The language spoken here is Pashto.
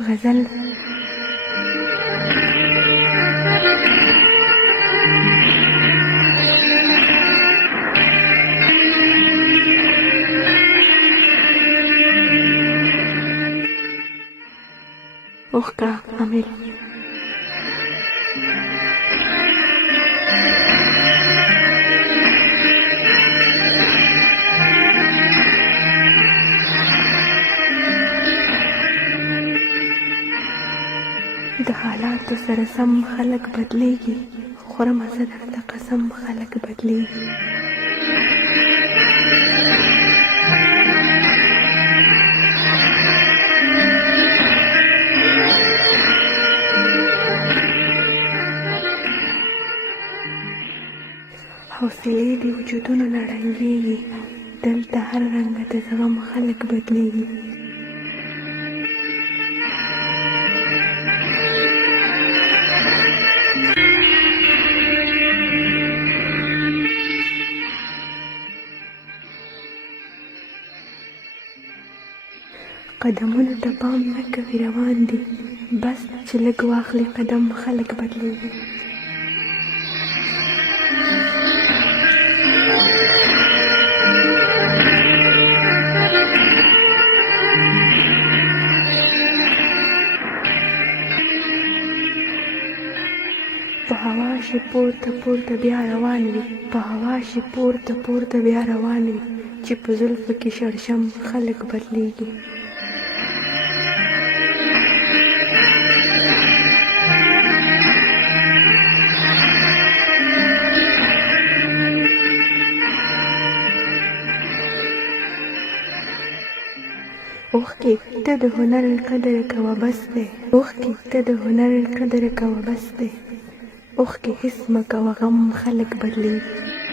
غزل اوښکه عامل د حالاتو سره سم خلک بدلیږي خورمه زه درته قسم خلک بدلیږي حوصلې د وجودونو نه ړنګېږي دلته هر رنګه د زغم خلک بدلیږي قدمونو ته پام نه کوي روان دي بس چې لږ واخلي قدم خلک بدلیږي په هوا شي پورته پورته بیا روان وي په هوا شي پورته پورته بیا روان وي چې په زلفو کې شړشم خلک بدلیږي اوښکې ته د هنر قدر کوه بس دی اوښکې ته د هنر قدر کوه بس دی اوښکې هېڅ مه کوه غم خلک بدلیږي